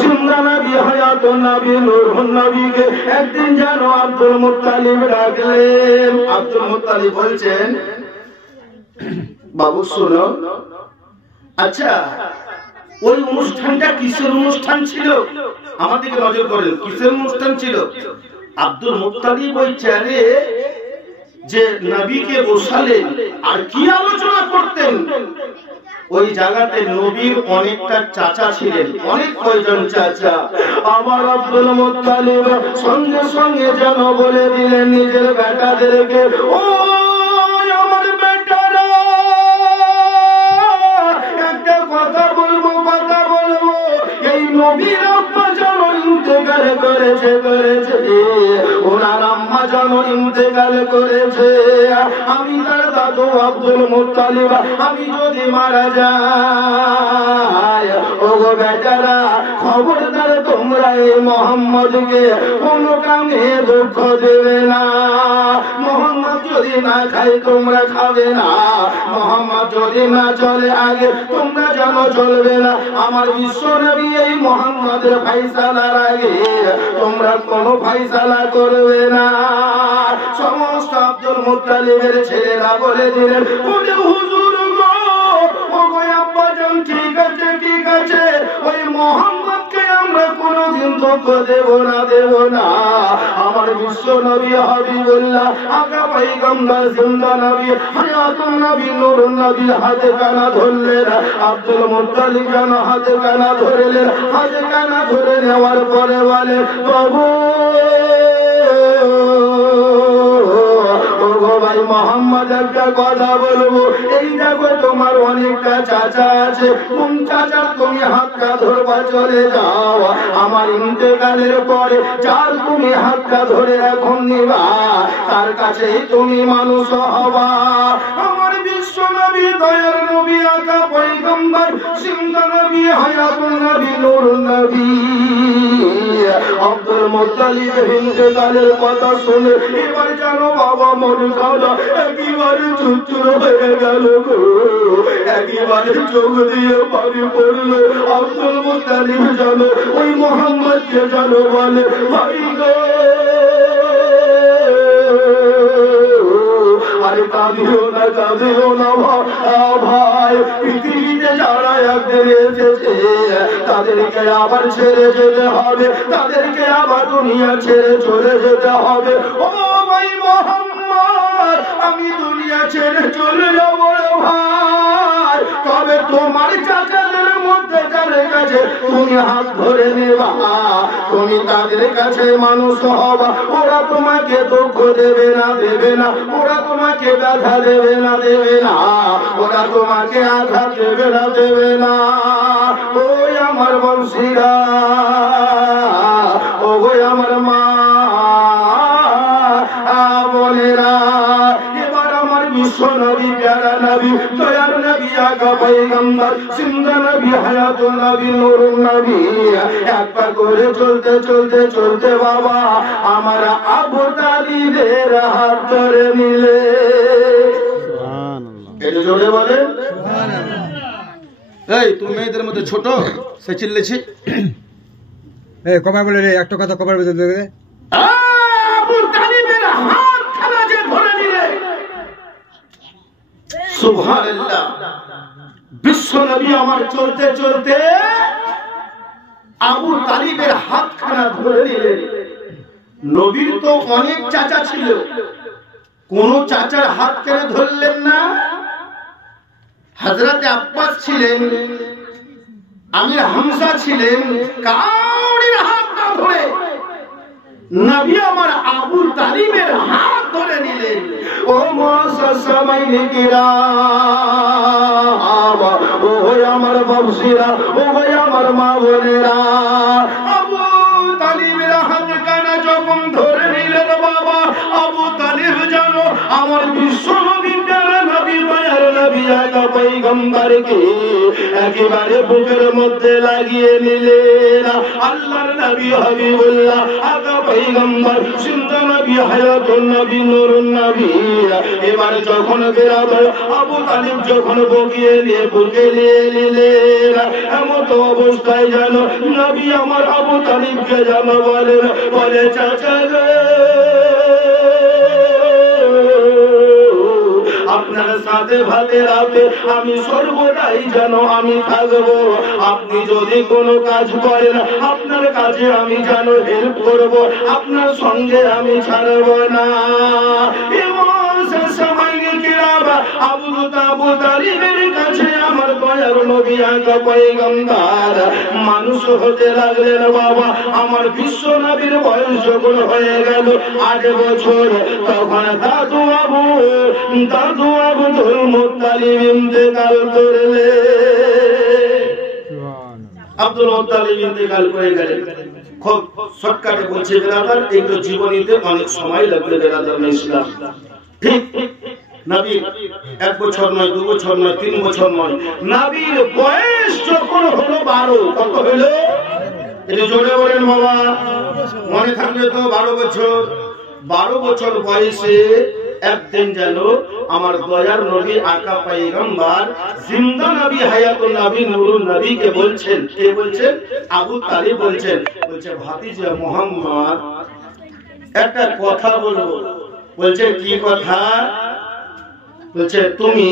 জিন্দা নবী হায়াতুন নবী নূরুন নবীকে একদিন যেন আব্দুল মুত্তালিব ডাকলেন। আব্দুল মুত্তালিব বলছেন, বাবু শোনো, আচ্ছা ওই অনুষ্ঠানটা কিসের অনুষ্ঠান ছিল? আমাদেরকে নজর করেন, কিসের অনুষ্ঠান ছিল? আব্দুল মুত্তালিব ওই চেয়ারে যে নবীকে বসালেন আর কি আলোচনা করতেন, ওই জায়গাতে নবীর অনেকটা চাচা ছিলেন, অনেক কয়জন চাচা। আমার আব্দুল মুত্তালিব সঙ্গে সঙ্গে যেন বলে দিলেন নিজের বেটাদেরকে, ও আমার বেটারা, একটা কথা বলবো, এই নবীর আব্বা যেন ইন্তেকাল করেছে, ওনার আম্মা যেন ইন্তেকাল করেছে, আমি তার দাদু আব্দুল মুত্তালিব, আমি যদি মারা যাই, ও গো বেটারা, খবরদার তোমরা এই মোহাম্মদকে কোনো কামে দুঃখ দেবে না। মোহাম্মদ যদি না খাই তোমরা খাবে না, মোহাম্মদ যদি না চলে আগে তোমরা যেন চলবে না। আমার বিশ্ব নবী এই মোহাম্মদের ফাইসালার আগে তোমরা কোনো ফাইসালা করবে না। সমস্ত আব্দুল মুত্তালিবের ছেলেরা বলে দিলেন, হুজুর গো, ও গো আব্বাজান, ঠিক আছে ঠিক আছে, ওই মোহাম্মদকে আমরা কোনোদিন দুঃখ দেব না। আমার বিশ্ব নবী হাবিবুল্লাহ আকা পয়গম্বর জিন্দা নবী হায়াতুন নবী নূরুন নবী হাতে কানা ধরলেন। আব্দুল মুত্তালিব যেন হাতে কানা ধরলেন, হাতে কানা ধরে নেওয়ার পরে বলে, বাবু ভাই মোহাম্মদ, একটা কথা বলবো, এই দেখো তোমার অনেকটা চাচা আছে, কোন চাচা তুমি হাতটা ধরবা চলে যাও, আমার ইন্তেকালের পরে যার তুমি হাতটা ধরে এখন নিবা তার কাছেই তুমি মানুষ হবা। আমার বিশ্ব নবী দয়ার নবী আকা পয়গম্বর জিন্দা নবী হায়াতুন নবী নূরুন নবী আব্দুল মুত্তালিব ইন্তেকালের কথা শুনে এবার জানো বাবা মন খাওয়া একেবারে চুচুর হয়ে গেল গো, একেবারে চোখ দিয়ে পানি পড়লো। আব্দুল মুত্তালিব জানো ওই মোহাম্মদকে জানো বলে, ভাই গো, আরে কাঁদিও না ভাই, পৃথিবীতে যারা একদিন এসেছে তাদেরকে আবার ছেড়ে যেতে হবে, তাদেরকে আবার দুনিয়া ছেড়ে চলে যেতে হবে। ও ভাই মোহাম্মদ, আমি দুনিয়া ছেড়ে চলে যাবো ভাই, তবে তোমার চাচাদের মধ্যে যাদের কাছে তুমি হাত ধরে নেবা, তুমি তাদের কাছে মানুষ হবা, ওরা তোমাকে দুঃখ দেবে না, ওরা তোমাকে ব্যথা দেবে না, ওরা তোমাকে আঘাত দেবে না। ওই আমার বংশীরা, ও গো আমার মা বোনেরা, এবার আমার বিশ্ব নবী প্যারা নবী দয়ার নবী আকা পয়গম্বর জিন্দা নবী হায়াতুন নবী নূরুন নবী একবার করে চলতে বাবা আমার আবু তালিবের হাত ধরে নিলে। এটা জোরে বলেন, এই তুমি মেয়েদের মধ্যে ছোট, সে চিল্লেছি, কবার বলে রে, একটা কথা কবার বলে আবু তালিবের হাত খানা যে ধরে নিলে। সুবহানাল্লাহ, বিশ্ব নবী আমার চলতে আবু তালিবের হাতখানা ধরে নিলেন। নবীর তো অনেক চাচা ছিল, কোন চাচার হাত কেন ধরলেন না? হযরত আব্বাস ছিলেন, আমির হামজা ছিলেন, কাউরির হাত না ধরে নবী আমার আবু তালিবের হাত ধরে নিলেন। ও মুসলমানি কিরাম, ও আমার বাবুরা, ও আমার মা বোনেরা, আবু তালিবের হাত কানা যখন ধরে নিলেন বাবা, আবু তালিব জানো আমার বিশ্ব নবী প্যারা নবী দয়ার নবী আকা পয়গম্বর পাকে একেবারে বুকের মধ্যে লাগিয়ে নিলেন। আল্লাহর নবী হাবিবুল্লাহ আকা পয়গম্বর জিন্দা নবী হায়াতুন নবী নূরুন নবী এবার যখন বেরাবার আবু তালিব যখন বগিয়ে নিয়ে বুকে নিয়ে নিলেন, এমন অবস্থায় যেন নবী আমার আবু তালিবকে যেন বলেন, বলে চাচা গো আপনার সাথে ভাতে রাতে আমি সর্বদাই যেন আমি থাকবো। আপনি যদি কোনো কাজ করেন আপনার কাজে আমি যেন হেল্প করব, আপনার সঙ্গে আমি ছাড়ব না। আবু তালিবের কাছে আমার দয়ার নবী আকা পয়গম্বর মানুষ হতে লাগলেন। বাবা আমার বিশ্ব নবীর বয়স যখন হয়ে গেল 8 বছর, তখন দাদু আব্দুল মুত্তালিব ইন্তেকাল করলেন। আব্দুল মুত্তালিব ইন্তেকাল করে গেলেন। খুব শর্টকাটে বলছে বেরাদার, এগুলো জীবনীতে অনেক সময় লাগবে বেরাদার ইসলাম। ঠিক নবী 1 বছর নয়, 2 বছর নয়, 3 বছর নয়, নবীর বয়স যখন হলো 12, কত হলো এটা জোরে বলেন বাবা, মনে থাকবে তো? 12 বছর বয়সে একদিন যেন আমার দয়ার নবী আকা পয়গম্বর জিন্দা নবী হায়াতুন নবী নূরুন নবীকে বলছেন, কে বলছেন? আবু তালিব বলছেন, বলছে ভাতিজা মুহাম্মদ একটা কথা বলবো। বলছে কি কথা? বলছে তুমি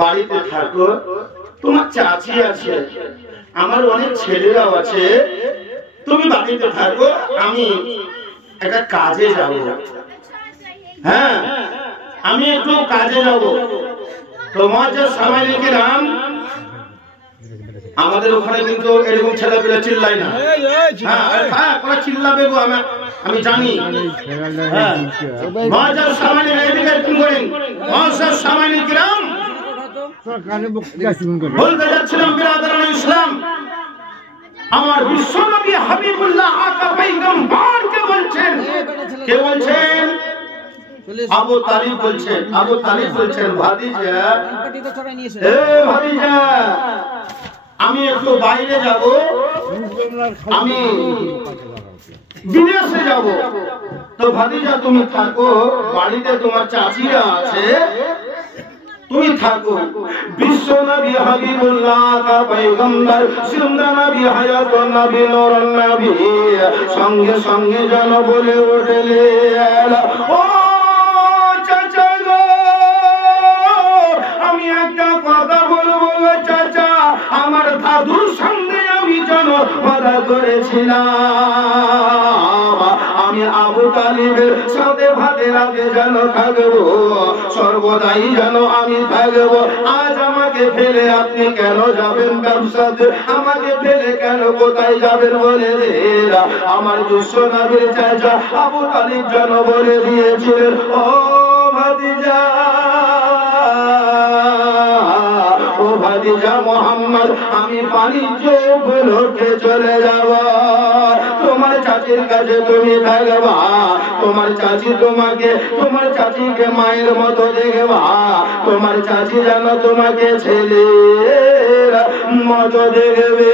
বাড়িতে থাকো, তোমার চাচি আছে, আমার অনেক ছেলেরাও আছে, তুমি বাড়িতে থাকো, আমি একটা কাজে যাব। হ্যাঁ আমি একটু কাজে যাব। তোমার যে সামাইলিকে নাম আমাদের ওখানে কিন্তু এরকম ছেলেপেলে চিল্লাই না। হ্যাঁ ওরা চিল্লাবে গো, আমি জানি। হ্যাঁ মজার সামাইলি এদিকে একটু করেন। মজার সামাইলি গ্রাম বলতে যাচ্ছিলাম বিরাদরান ইসলাম, আমার বিশ্বনবী হাবিবুল্লাহ আকা পয়গম্বর কে বলছেন, কে বলছেন? আবু তালিব বলছেন। আবু তালিব বলছেন ভাতিজা, ভাতিজা আমি একটু বাইরে যাব, আমি বিদেশে যাব। তো ভাতিজা তুমি থাকো, বাড়িতে তোমার চাচিরা আছে, তুমি থাকো। বিশ্ব নবী হাবিবুল্লাহ আকা পয়গম্বর জিন্দা নবী হায়াতুন নবী নূরুন নবী সঙ্গে সঙ্গে যেন বলে উঠলেন, ও চাচা গো আমি একটা কথা বলবো চাচা, আমার দাদুর সঙ্গে আমি যেন ওয়াদা করেছিলাম আমি আবু তালিবের সাথে ভাতে রাতে যেন থাকবো, সর্বদাই যেন আমি থাকবো। আজ আমাকে ফেলে আপনি কেন যাবেন ব্যবসাতে? আমাকে ফেলে কেন কোথায় যাবেন বলে দিন। আমার বিশ্ব নবীর চাচা আবু তালিব যেন বলে দিয়েছিলেন, ও ভাতিজা, ও ভাতিজা মোহাম্মদ আমি বাণিজ্য উপলক্ষে চলে যাব, তোমার চাচির কাছে তুমি থাকবা, তোমার চাচি তোমাকে, তোমার চাচিকে মায়ের মতো দেখবা, তোমার চাচি যেন তোমাকে ছেলের মতো দেখবে।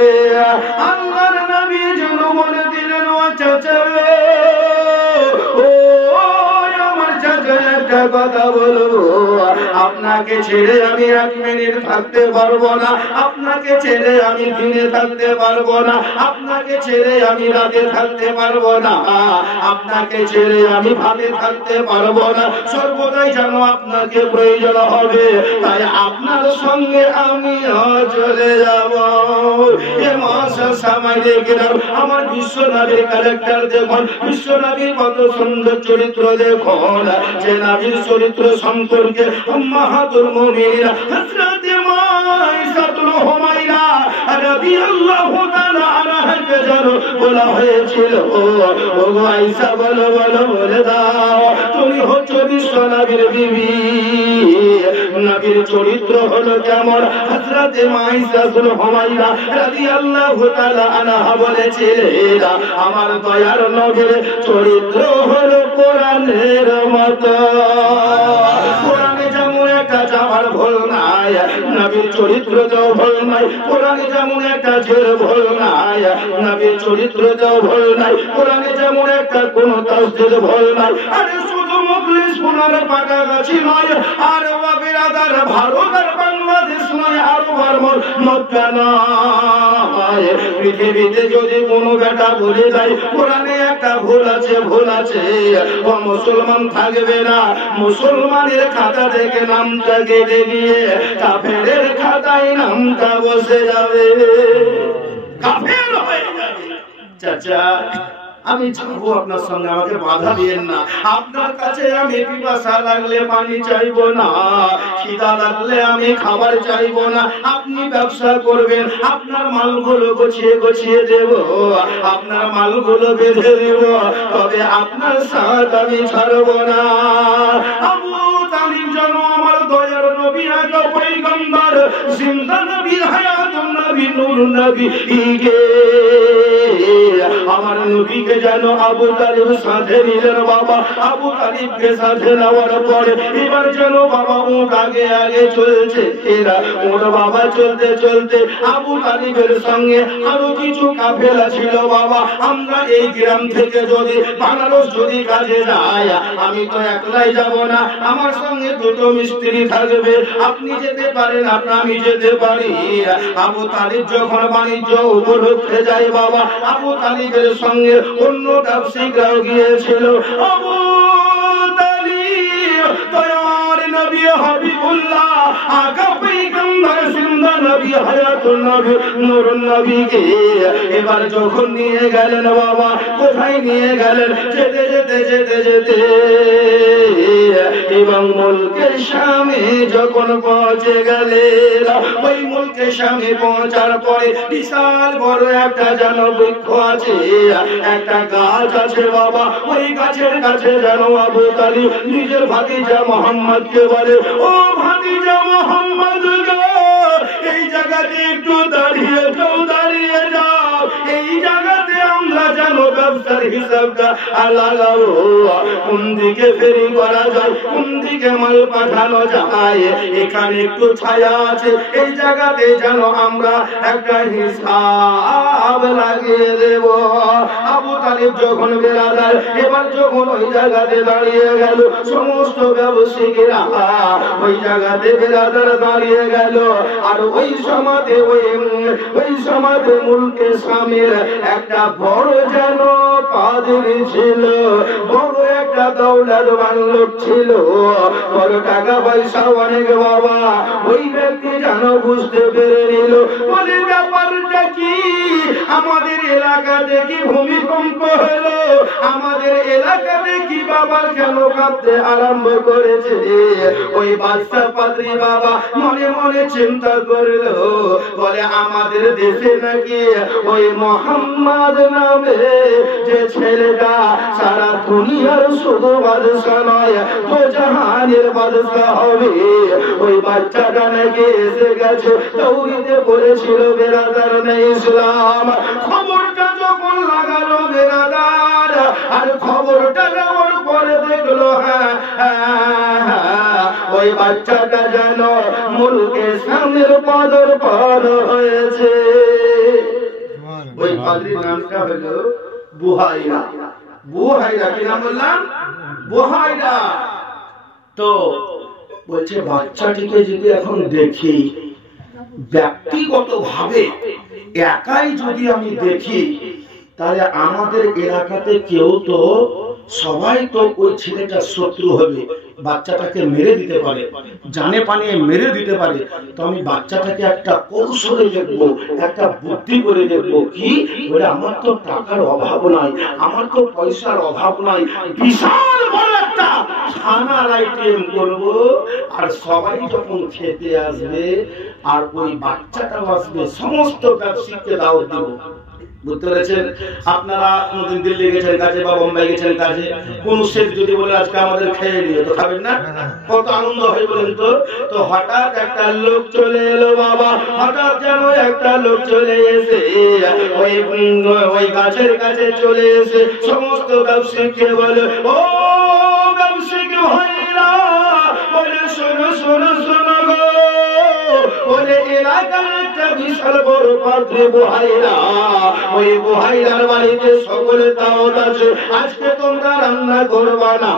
আল্লাহর নবী যেন বলে দিলেন, ও চাচা, ও আমার চাচা একটা কথা বলবো, আপনাকে ছেড়ে আমি 1 মিনিট থাকতে পারবো না, আপনাকে ছেড়ে আমি দিনে থাকতে পারবো না, আপনাকে ছেড়ে আমি রাতে থাকতে পারবো না, আপনাকে ছেড়ে আমি ভাতে থাকতে পারবো না, সর্বদাই যেন আপনাকে প্রয়োজন হবে, তাই আপনার সঙ্গে আমি চলে যাব। এ মাসা সামাইলে গেলাম। আমার বিশ্ব নবীর ক্যারেক্টার দেখুন, বিশ্ব নবীর কত সুন্দর চরিত্র দেখুন। যে নবীর চরিত্র সম্পর্কে উম্মাহাতুল মুমিনিন হযরত মাইসাতুল হুমাইরা রাদিয়াল্লাহু তাআলা আনহাকে যেন বলা হয়েছিল, ও আয়েশা বলো বলো বলে দাও, তুমি হচ্ছে বিশ্ব নবীর বিবি, নবীর চরিত্র হলো কেমন? হযরত মাইসাতুল হুমাইরা রাদিয়াল্লাহু তাআলা আনহা বলেছিলেন, আমার দয়ার নবীর চরিত্র হলো কোরআনের মতো। কোরআনে যেমন একটা চাওয়ার ভুল নাই, নবীর চরিত্রতেও ভুল নাই, কোরআনে যেমন একটা জের ভুল নাই, নবীর চরিত্রতেও ভুল নাই, কোরআনে যেমন একটা কোন তাসদীর ভুল নাই। আরে শুধু মুখলিস পুনর পাকাগাছি নয়, আর বিরাদার ভারত আর বাংলাদেশ নয়, আর মক্কা নয়। পৃথিবীতে যদি কোনো বেটা বলে দেয় কোরআনে একটা ভুল আছে, ভুল আছে, ও মুসলমান থাকবে না, মুসলমানের খাতা থেকে নামটা কেটে দিয়ে কাফেরের খাতায় নামটা বসে যাবে, কাফের হয়ে যাবে। চাচা আমি যাবো আপনার সঙ্গে, আমাকে বাধা দিয়েন না। আপনার কাছে আমি পিপাসা লাগলে পানি চাইবো না, খিদা লাগলে আমি খাবার চাইবো না। আপনি ব্যবসা করবেন, আপনার মালগুলো গুছিয়ে গুছিয়ে দেব, আপনার মালগুলো বেঁধে দেব, তবে আপনার সাথ আমি ছাড়বো না। আবু তালিব যেন আমার দয়ার নবী, আগে পয়গম্বর, জিন্দা নবী, হায়াতুন নবী, নূর নবী, আমার নবীকে যেন আবু তালিব সাথে নিলেন বাবা। আবু তালিবকে সাথে নেওয়ার পরে এবার যেন বাবা উট আগে আগে চলছে, এরা ওর বাবা চলতে চলতে আবু তালিবের সঙ্গে আরো কিছু কাফেলা ছিল বাবা। আমরা এই গ্রাম থেকে যদি বানারস যদি কাজে যাই, আমি তো একলাই যাব না, আমার সঙ্গে দুটো মিস্ত্রি থাকবে। আপনি যেতে পারেন, আমি যেতে পারি। আবু তালিব যখন বাণিজ্য উপলক্ষে যায় বাবা, আবু তালিবের সঙ্গে অন্য ব্যবসায়িকরাও গিয়েছিল। আবু তালিব দয়ার নবী হাবিবুল্লাহ, আকা পয়গম্বর, জিন্দা নবী, হায়াতুন নবী, নূরুন নবীকে এবার যখন নিয়ে গেলেন বাবা, কোথায় নিয়ে গেলেন? যেতে যেতে যেতে যেতে এবং মুলকের শামে যখন পৌঁছে গেলেন, ওই মুলকের শামে পৌঁছার পরে বিশাল বড় একটা যেন বৃক্ষ আছে, একটা গাছ আছে বাবা। ওই গাছের কাছে যেন আবু তালিব নিজের ভাতিজা মোহাম্মদকে বলে, ও ভাতিজা মোহাম্মদ গো, এই জায়গাতে একটু দাঁড়িয়ে যাও, দাঁড়িয়ে যাও, এই জায়গাতে আমরা যেন ব্যবসার হিসাবটা লাগাবো। কোন দিকে ফেরি করা যায়, কোন দিকে মাল পাঠানো যায়, এখানে একটু ছায়া আছে, এই জায়গাতে যেন আমরা একটা হিসাব লাগিয়ে দেব। আবু তালিব যখন বেরাদার এবার যখন ওই জায়গাতে দাঁড়িয়ে গেল, সমস্ত ব্যবসায়ীরা ওই জায়গাতে বেরাদার দাঁড়িয়ে গেল। আর ওই সমাজে ওই সমাজে মুলকে স্বামীর একটা বড় যেন পাদ্রী ছিল, বড় একটা দৌলতবান লোক ছিল, বড় টাকা পয়সা অনেক বাবা। ওই ব্যক্তি যেন বুঝতে পেরে নিল, বলে ব্যাপারটা কি, আমাদের এলাকাতে কি ভূমিকম্প হলো, আমাদের এলাকাতে কি বাবার কেন কাঁপতে আরম্ভ করেছে? ওই বাদশা পাদ্রী বাবা মনে মনে চিন্তা করলো, বলে আমাদের দেশে নাকি ওই মোহাম্মদ নামে যে ছেলেটা সারা দুনিয়ার শুধু বাদশা নয়, তো জাহানের বাদশা হবে, ওই বাচ্চাটা নাকি এসে গেছে, তৌহিদে পড়েছিল বেরাদার নেই ইসলাম। খবরটা যখন লাগালো বেরাদার, আর খবরটা নেওয়ার পরে দেখলো ওই বাচ্চাটা যেন মুলকের সামনের পদর পর হয়েছে। ওই পাদ্রীর নামটা হলো বুহাইরা। বুহাইরা কি নাম বললাম? বুহাইরা। তো বলছে বাচ্চাটিকে যদি এখন দেখি, ব্যক্তিগত ভাবে একাই যদি আমি দেখি, তাহলে আমাদের এলাকাতে কেউ তো সবাই তো ওই ছেলেটার শত্রু হবে, বাচ্চাটাকে মেরে দিতে পারে, জানে পানিয়ে মেরে দিতে পারে। তো আমি বাচ্চাটাকে একটা কৌশলে দেখবো, একটা বুদ্ধি করে দেখবো। কি বলে, আমার তো টাকার অভাব নাই, আমার তো পয়সার অভাব নাই, বিশাল বড় একটা খানার আইটেম করবো, আর সবাই যখন খেতে আসবে আর ওই বাচ্চাটাও আসবে, সমস্ত ব্যবসায়ীকে দাওয়াত দেব। বুঝতে পেরেছেন? আপনারা কোনদিন দিল্লি গেছেন কাজে বা বোম্বাই গেছেন কাজে, কোন শেখ যদি বলে আজকে আমাদের খেয়ে নিয়ে, তো খাবেন না? কত আনন্দ হয় বলেন তো। তো হঠাৎ একটা লোক চলে এলো বাবা, হঠাৎ যেন একটা লোক চলে এসে ওই গাছের কাছে চলে এসে সমস্ত ব্যবসায়ীকে বলে, ও ব্যবসায়িক ভাইরা, বলে শোনো শোনো শোনো গো, বলে এলাকার একটা বিশাল বড় পাত্রে বুহাইরা, ওই বুহাইরার বাড়িতে সকলে দাওয়াত আছে। আজকে তোমরা রান্না করবা না,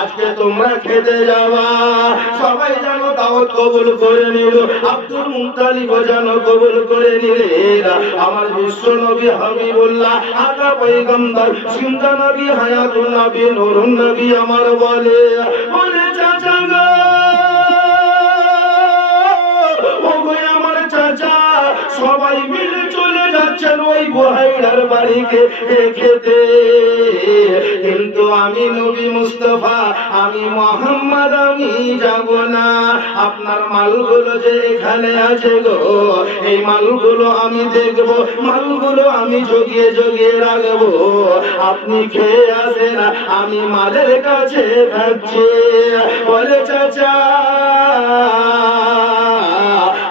আজকে তোমরা খেতে যাবা। সবাই যেন দাওয়াত কবুল করে নিল, আব্দুল মুত্তালিব যেন কবুল করে নিলেন। আমার বিশ্ব নবী হাবিবুল্লাহ আকা পয়গম্বর জিন্দা নবী হায়াতুন নবী নূরুন নবী আমার বলে চাচা গো, আমার চাচা সবাই মিলে চলে যাচ্ছেন ওই বুহাইরার বাড়িকে খেতে, কিন্তু আমি নবী মুস্তাফা, আমি মোহাম্মদ, আমি যাব না। আপনার মালগুলো যে এখানে আছে গো, এই মালগুলো আমি দেখব, মালগুলো আমি জগিয়ে জগিয়ে রাখবো। আপনি খেয়ে আসেন, আমি মালের কাছে থাকছি। বলে চাচা,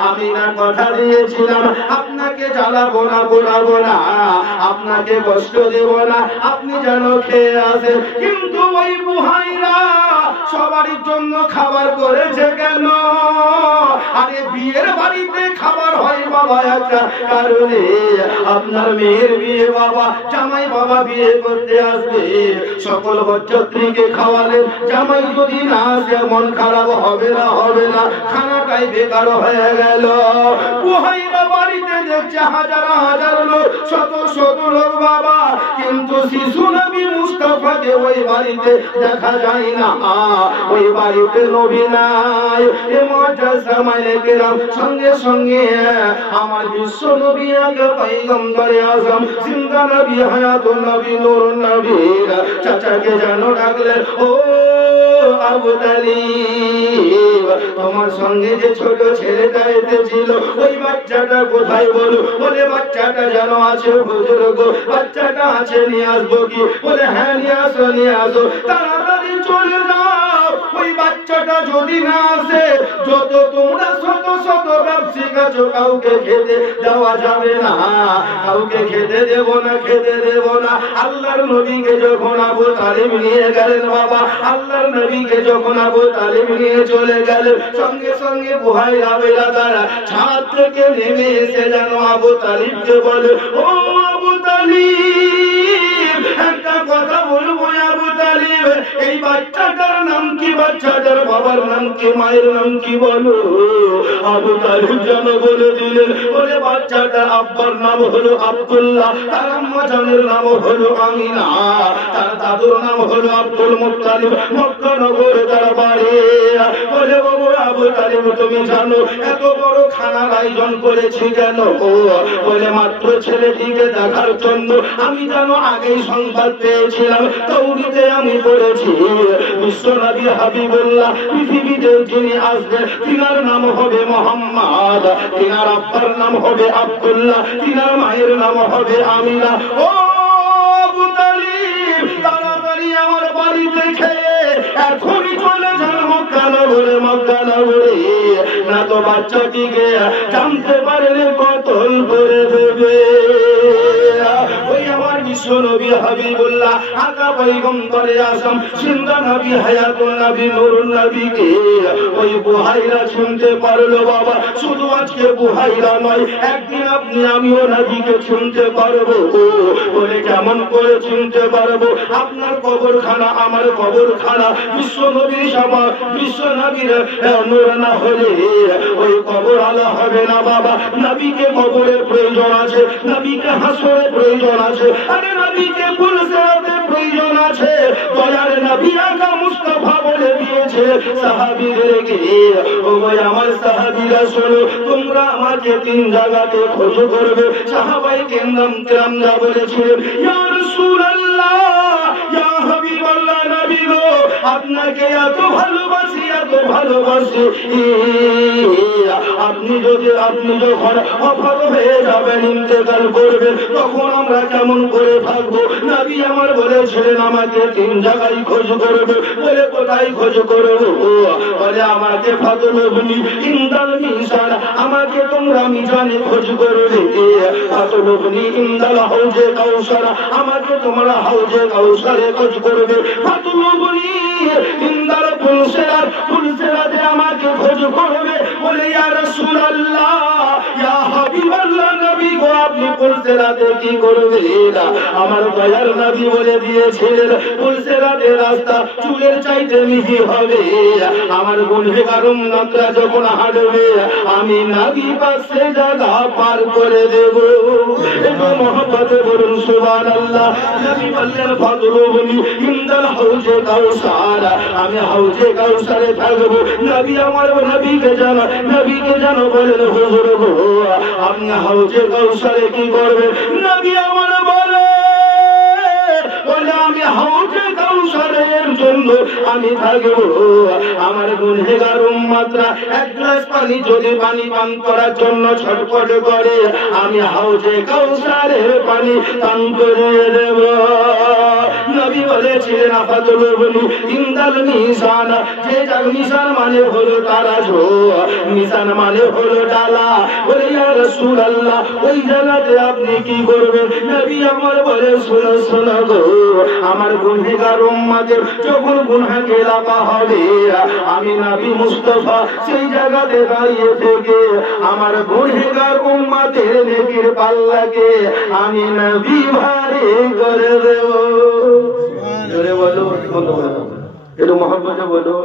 আমি না কথা দিয়েছিলাম আপনাকে জ্বালাবো না, পোড়াবো না, আপনাকে কষ্ট দেব না, আপনি যেন খেয়ে আসেন। কিন্তু ওই বুহাইরা সবার জন্য খাবার করেছে কেন? আরে বিয়ের বাড়িতে খাবার হয় বাবা একটা কারণে। আপনার মেয়ের বিয়ে বাবা, জামাই বাবা বিয়ে করতে আসবে, সকল বরযাত্রীকে খাওয়ালেন। জামাই যদি না আসে মন খারাপ হবে না? হবে না? খানাটাই বেকার হয়ে গেল। বুহাইরা বাড়িতে দেখছে হাজার হাজার লোক, শত শত লোক বাবা, কিন্তু শিশু নবী মুস্তাফাকে ওই বাড়িতে দেখা যায় না। ওই বাড়িতে নবী নাই। এ মুআজ্জাজা মালিকেরাম সঙ্গে সঙ্গে আমার বিশ্ব নবী আগে পয়গম্বরে আযম জিন্দা নবী হায়াতুন নবী নূরুন নবী চাচাকে যেন ডাকলেন, ও আবু তালিব, তোমার সঙ্গে যে ছোট ছেলেটা এসেছিল ওই বাচ্চাটা কোথায় বলো? বলে বাচ্চাটা যেন আছে হুজুর গো, বাচ্চাটা আছে, নিয়ে আসবো কি? বলে হ্যাঁ নিয়ে আসো, নিয়ে আসো, তাড়াতাড়ি চলে যাও। ওই বাচ্চাটা যদি না আসে, যত তোমরা শত শত ব্যবসায়িক আছো, কাউকে খেতে দেওয়া যাবে না, কাউকে খেতে দেব না, খেতে দেব না। আল্লাহর নবীকে যখন আবু তালিব নিয়ে গেলেন বাবা, আল্লাহর নবীকে যখন আবু তালিব নিয়ে চলে গেলেন, সঙ্গে সঙ্গে বুহাইরা বেলাদারা ছাদ থেকে নেমে এসে যেন আবু তালিবকে বলে, ও আবু তালিব, একটা কথা বলবো আবু তালিব, এই বাচ্চাটার নাম কি? বাচ্চাটার বাবার নাম কি? মায়ের নাম কি বলো? আবু তালিব যেন বলে দিলেন, বলে বাচ্চাটার আব্বার নাম হলো আব্দুল্লাহ, তার আম্মা জানের নাম হলো আমিনা, তার দাদুর নাম হলো আব্দুল মুত্তালিব, মক্কা নগরে তার বাড়ি। বলে বাবু আবু তালিব, তুমি জানো এত বড় খানার আয়োজন করেছি কেন? বলে মাত্র ছেলেটিকে দেখার জন্য। আমি জানো আগেই সংবাদ পেয়েছিলাম, তাওরীতে আমি পড়েছি, বিশ্ব নবী হাবিবুল্লাহ পৃথিবীতে যিনি আসবেন তিনার নাম হবে মুহাম্মদ, তিনার আব্বার নাম হবে আব্দুল্লাহ, তিনার মায়ের নাম হবে আমিনা। ও আবু তালিব, তাড়াতাড়ি আমার বাড়িতে খেয়ে এখনই চলে যান মক্কা নগরে, মক্কা নগরে, না তো বাচ্চাটিকে জানতে পারলে কতল করে দেবে। ওই আমার বিশ্ব নবী হাবিবুল্লাহ আকা পয়গম্বরে আযম জিন্দা নবী হায়াতুন নবী নূরুন নবীকে ওই বুহাইরা শুনতে পারলো বাবা। শুধু আজকে বুহাইরা নয়, একদিন আপনি আমিও নবীকে শুনতে পারবো। বলে কেমন করে শুনতে পারবো? আপনার কবরখানা আমার কবরখানা, বিশ্ব নবীর সভা, বিশ্ব নবীর নূর না হলে ওই কবর আলা হবে না বাবা। নবীকে কবরের প্রয়োজন আছে, নবীকে হাসরের প্রয়োজন আছে, আরে নবীকে পুলসিরাতের প্রয়োজন আছে। দয়ার নবী আকা মুস্তাফা বলে দিয়েছে সাহাবীদেরকে, ও ভাই আমার সাহাবীরা শোনো, তোমরা আমাকে তিন জায়গাতে খোঁজ করবে। সাহাবায়ে কেরাম যা বলেছিলেন, ইয়া রাসূলুল্লাহ, ইয়া হাবিবাল্লাহ, নবী গো আপনাকে এত ভালোবাসি, এত ভালোবাসি, আপনি যখন অফাত হয়ে যাবেন, ইন্তেকাল করবেন, তখন আমরা কেমন করে থাকবো? নবী আমার বলেছিলেন আমাকে তিন জায়গায় খোঁজ করবে। বলে কোথায় খোঁজ করবো? বলে আমাকে ফাতলুবনি ইনদাল মিজান, আমাকে তোমরা মিজানে খোঁজ করবে। ফাতলুবনি ইনদাল হাউজে কাউসার, আমাকে তোমরা হাউজে কাউসারে খোঁজ করবে। ফাতলুবনি ইন্দার পুলসেরাতে আমাকে খোঁজ করবে বলে ইয়া রাসূলুল্লাহ ইয়া হাবিবাল্লাহ নবী গো আপনি পুলসেরাতে কি করবেন আমার দয়ার নবী বলে দিয়েছিলেন পুলসেরাতে রাস্তা চুলের চাইতে মিহি হবে আমার গুনহেগার উম্মতরা যখন হাঁটবে আমি নবী পাশে জায়গা পার করে দেব একটু মহব্বতে বলুন সুবহানাল্লাহ নবী বললেন ফাদরুনি ইনদাল হাউজে কাউসার আমি হাউজে কাউসারে থাকবো নবী আমার নবীকে জানো বলেন হুজুর গো আপনি হাউজে কাউসারে কি করবেন নবী আমার বলে আমি হাউজে কাউসারের জন্য আমি থাকবো আমার গুনহেগার উম্মতরা এক গ্লাস পানি যদি পানি পান করার জন্য ছটফট করে আমি হাউজে কাউসারের পানি পান করিয়ে দেব নবী বলেছিলেন আফাতুলুবনি ইনদাল মিজান যে যার মিজান মানে হলো তারাজু মিজান মানে হলো ডালা বলে ইয়া রাসূলুল্লাহ ওই জায়গাতে আপনি কি করবেন নবী আমার বলে শোনো গো আমার গুনহেগার উম্মতের যখন গুনাহকে লাগা হবে আমি নবী মুস্তাফা সেই জায়গাতে দাঁড়িয়ে থেকে আমার গুনহেগার উম্মতের নেকির পাল্লাকে আমি নবী ভারী করে দেব। বলো একটু মহব্বতে বলো।